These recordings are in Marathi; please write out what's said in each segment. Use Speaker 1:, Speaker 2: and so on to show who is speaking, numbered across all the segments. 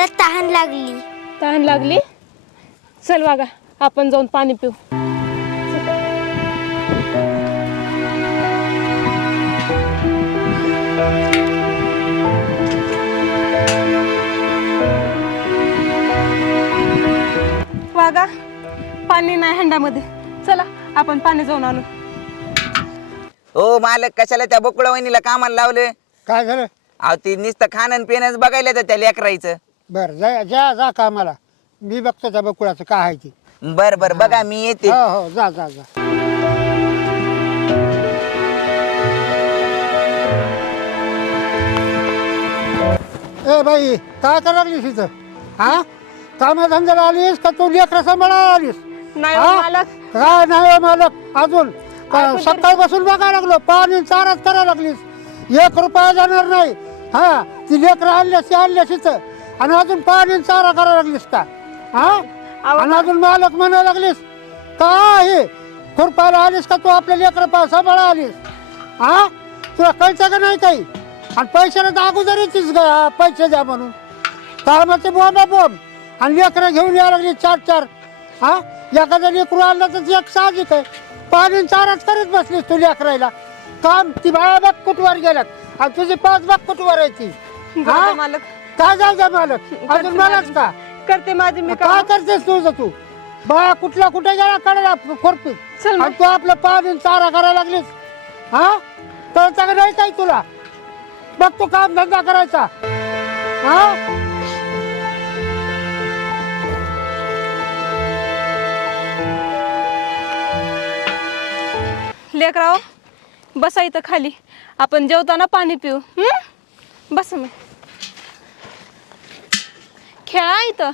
Speaker 1: मला तहान लागली.
Speaker 2: तहान लागली? चल वागा आपण जाऊन पाणी पिऊ. वागा पाणी नाही हंडामध्ये. चला आपण पाणी जाऊन आणू.
Speaker 3: ओ मालक, कशाला त्या बकुळा वहिनीला कामाला लावले?
Speaker 4: काय झालं?
Speaker 3: अहो ती नुसतं खाणं पिणंच बघायला तर त्या लेकरायचं.
Speaker 4: बरं जा जा जा कामाला. मी बघतो त्या बकुळाचं काय आहे ते.
Speaker 3: बर बर बघा मी येते.
Speaker 4: हो हो जा जा जा. ए बाई काय करायला लागलीस इथं? हा कामधंद्याला आलीस का तू लेकरं सांभाळायला आलीस?
Speaker 2: नाही हो
Speaker 4: हा?
Speaker 2: मालक.
Speaker 4: काय नाही हो मालक अजून सकाळपासून बघायला लागलो पाणी चाराच करायला लागलीस. 1 रुपया जाणार नाही. हा ती लेकरं आणल्यास इथं आणि अजून पाणी चारा करायला लागलीस का? हा आणि अजून मालक म्हणायला लागलीस काय हे खुरपायला आलीस का तू आपल्या लेकरं सांभाळा आलीस? हा तुला कळतं का नाही काही? आणि पैशाला तर अगोदर येतीस का पैसे द्या म्हणून? कामाचे बोंब आणि लेकरं घेऊन यायला लागली 4-4. हा एखाद्या लेकरू आणलं तर एक साहजिक आहे. पाणी चाराच करीत बसलीस तू लेकरायला. काम ती बाळा बघ कुठवर गेल्यात आणि तुझी 5 बघ कुठवर यायची.
Speaker 2: जाऊ दे मालक.
Speaker 4: काय जाऊ द्या मालक अजून मलाच का
Speaker 2: करते माझी मी
Speaker 4: काय
Speaker 2: काम.
Speaker 4: करतेस तुझं तू? बाळा कुठला कुठे गेला कळला खोरपीत
Speaker 2: चल मग.
Speaker 4: आणि तू आपलं पाणी चारा करायला लागलीस. हा कळतं का नाही काही तुला? बघ तू काम धंदा करायचा. हा
Speaker 2: लेकराव बसा इथं खाली. आपण जेवताना पाणी पिऊ. बस मी खेळा इथं.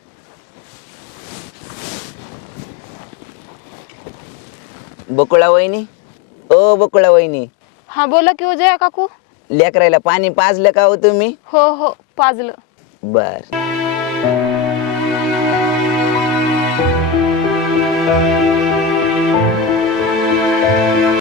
Speaker 3: बकुळा वहिनी, ओ बकुळा वहिनी,
Speaker 2: हा बोला की जया काकू.
Speaker 3: लेकरायला पाणी पाजलं का हो तुम्ही?
Speaker 2: हो हो पाजलं.
Speaker 3: बर.